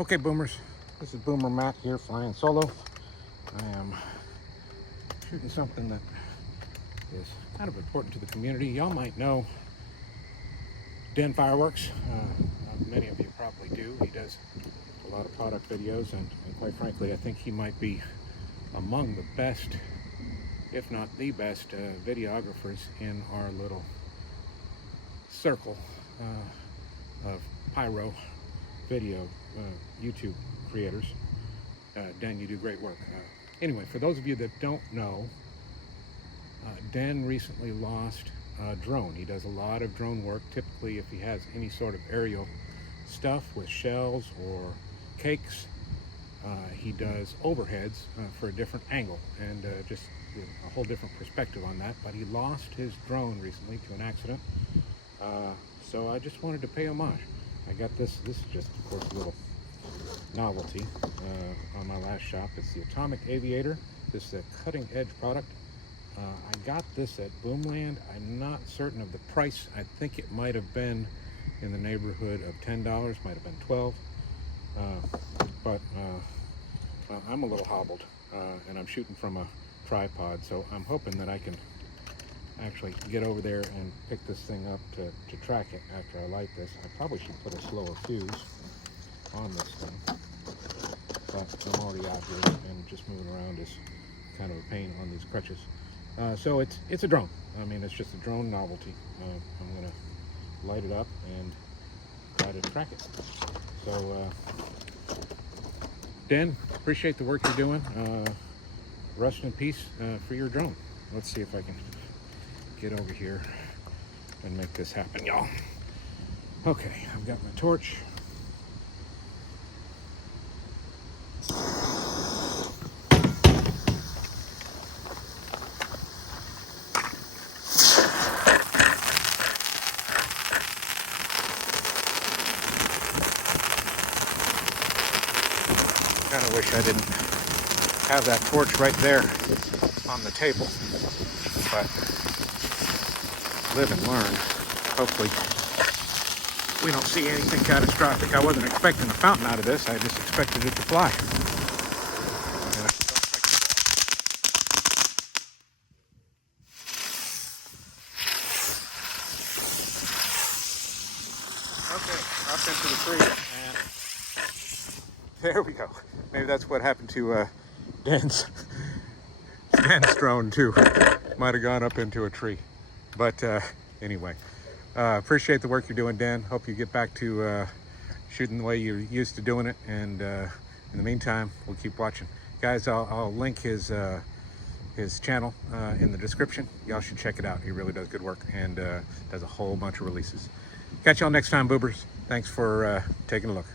Okay, boomers, this is Boomer Matt here, flying solo. I am shooting something that is kind of important to the community. Y'all might know Den Fireworks. Many of you probably do. He does a lot of product videos, and quite frankly, I think he might be among the best, if not the best, videographers in our little circle of pyro video YouTube creators. Dan, you do great work. Anyway, for those of you that don't know, Dan recently lost a drone. He does a lot of drone work. Typically, if he has any sort of aerial stuff with shells or cakes, he does overheads for a different angle and just a whole different perspective on that. But he lost his drone recently to an accident, so I just wanted to pay homage. I got this is just, of course, a little novelty on my last shop. It's the Atomic Aviator. This is a cutting edge product. I got this at Boomland. I'm not certain of the price. I think it might have been in the neighborhood of $10, might have been 12. But I'm a little hobbled, and I'm shooting from a tripod, so I'm hoping that I can actually get over there and pick this thing up to track it after I light this. I probably should put a slower fuse on this thing, but I'm already out here, and just moving around is kind of a pain on these crutches. So it's a drone. I mean, it's just a drone novelty. I'm gonna light it up and try to track it. So Dan, appreciate the work you're doing. Rest in peace for your drone. Let's see if I can get over here and make this happen, y'all. Okay, I've got my torch. Kind of wish I didn't have that torch right there on the table, but live and learn. Hopefully we don't see anything catastrophic. I wasn't expecting a fountain out of this. I just expected it to fly. Okay, up into the tree, and there we go. Maybe that's what happened to Dan's drone too. Might have gone up into a tree. But anyway, appreciate the work you're doing, Dan. Hope you get back to shooting the way you're used to doing it. And in the meantime, we'll keep watching. Guys, I'll link his channel in the description. Y'all should check it out. He really does good work and does a whole bunch of releases. Catch y'all next time, boobers. Thanks for taking a look.